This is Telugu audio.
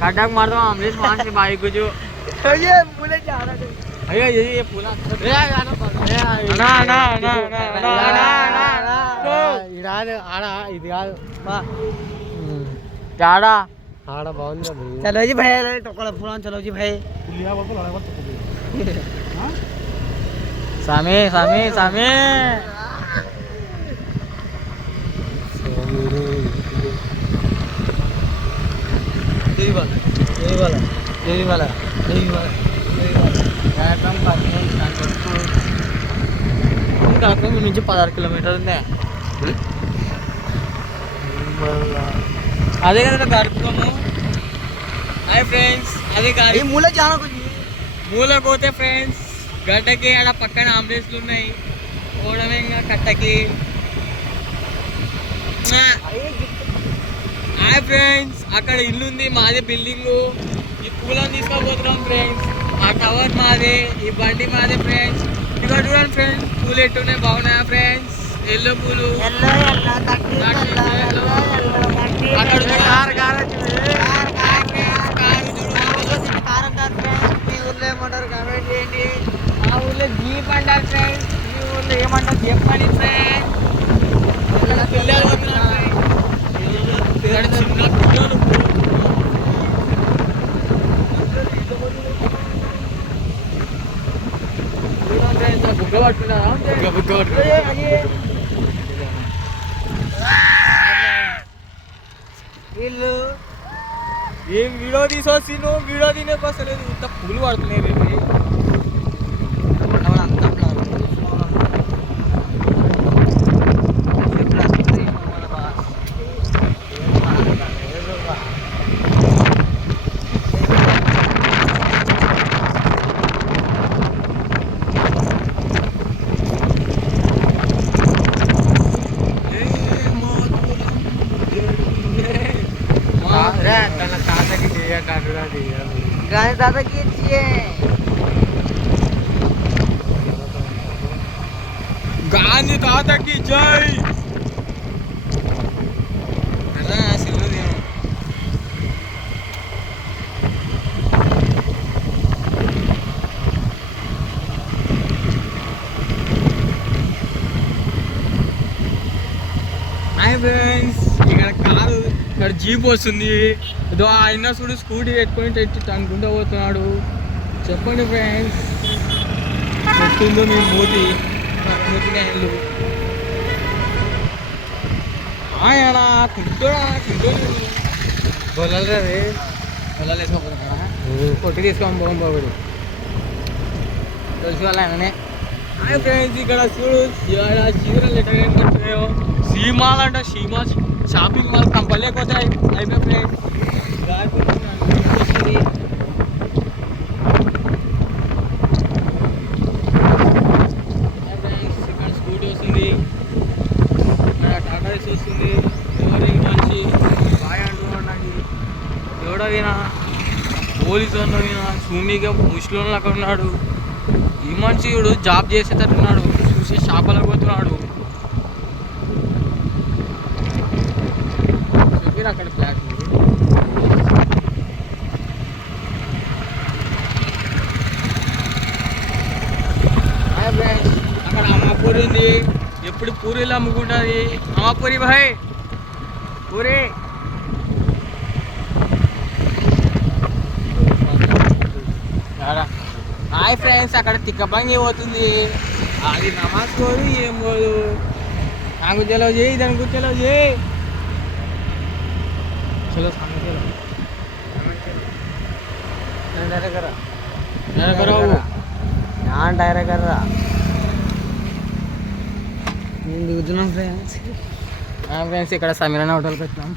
खड्डा मार दो अमरीश मान से बाइक को जो ये बोले जा रहा है अरे ये पूरा ना ना ना ना इराद आड़ा ఇది కాదు जाड़ा ఆడ బాగుంది चलो जी भाई टोकला फुलान चलो जी भाई पुलिया बोल तो लड़ा मत हां सामे सामे सामे यही वाला यही वाला यही वाला यही वाला यार कम पार्किंग स्टार्ट कर ఇంకా అక్కడ నుంచి 16 కిలోమీటర్లు ఉంది అదే కదా గడుపుకోము హాయ్ ఫ్రెండ్స్ అదే గాడి మూల జానా కుछ మూలకు పోతే ఫ్రెండ్స్ గడ్డకి ఆడ పక్కన ఆంబులెన్స్లు ఉన్నాయి ఓడమే ఇంకా కట్టకి హాయ్ ఫ్రెండ్స్ అక్కడ ఇల్లు ఉంది మాదే బిల్డింగ్ ఈ పూలను తీసుకోబోతున్నాం ఫ్రెండ్స్ ఆ టవర్ మాదే ఈ బండి మాదే ఫ్రెండ్స్ ఇక్కడ చూడండి ఫ్రెండ్స్ పూలు ఎట్టున్నాయి బాగున్నాయా ఫ్రెండ్స్ ఎల్లో పూలు అక్కడ ఏమంటారు కామెంట్ చేయండి ఆ ఊళ్ళో జీప్ అంటారు ఫ్రెండ్స్ ఈ ఊళ్ళో ఏమంటారు చెప్పండి ఫ్రెండ్స్ పిల్లలు చిన్న పిల్లలు బుగ్గ పట్టుకున్నారా బుగ్గ వీళ్ళు ఏం వీడియో తీసొచ్చి నువ్వు వీడియో తినేకొస్తలేదు ఇంత పూలు పడుతున్నాయి రేపు गाने दादा कीजिए गांधी दादा की जय హాయ్ ఫ్రెండ్స్ ఇక్కడ కారు ఇక్కడ జీప్ వస్తుంది ఇదో ఆయన చూడు స్కూటీ పెట్టుకొని అనుకుంటూ పోతున్నాడు చెప్పండి ఫ్రెండ్స్ ఎట్టుందో మీ మూతి మూతికాయలు ఆయన బొల్లలు రే బొల్లలు వేసుకోపోతున్నా కొట్టి తీసుకొని పోం బాబుడు తెలిసి వాళ్ళ ఆయననే హాయ్ ఫ్రెండ్స్ ఇక్కడ చూడు చీరలు ఎట్లా కనిపిస్తున్నాయో సీమాల్ అంట సీమా షాపింగ్ మాల్ కంపల్ లేకపోతే అయిపోయి ఫ్రెండ్స్ ఇక్కడ స్కూటీ వస్తుంది టాటా రేస్ వస్తుంది ఎవరి మంచి బాయ్ అంటున్నాడు నాకు ఎవడో వినా పోలీసు అన్న వినా సుమీగా ముస్లింలు అక్కడ ఉన్నాడు ఈ మనిషి ఇప్పుడు జాబ్ చేసేటట్టున్నాడు చూసి షాపులకు పోతున్నాడు చెప్పిన అక్కడ ఫ్లాట్ అక్కడ అమ్మాపూరి ఉంది ఎప్పుడు పూరీలు అమ్ముకుంటుంది అమ్మాపూరి భాయ్ పూరి హాయ్ ఫ్రెండ్స్ అక్కడ తిక్కబంగి పోతుంది అది నమాజ్ పోదు ఏం పోదు నాకు తెలియదు చేయి దానికి తెలియదు చేయి చలో డైరెక్ట్ నేను దిగుతున్నాం ఫ్రెండ్స్ ఫ్రెండ్స్ ఇక్కడ సమీరణ హోటల్కి వచ్చినాం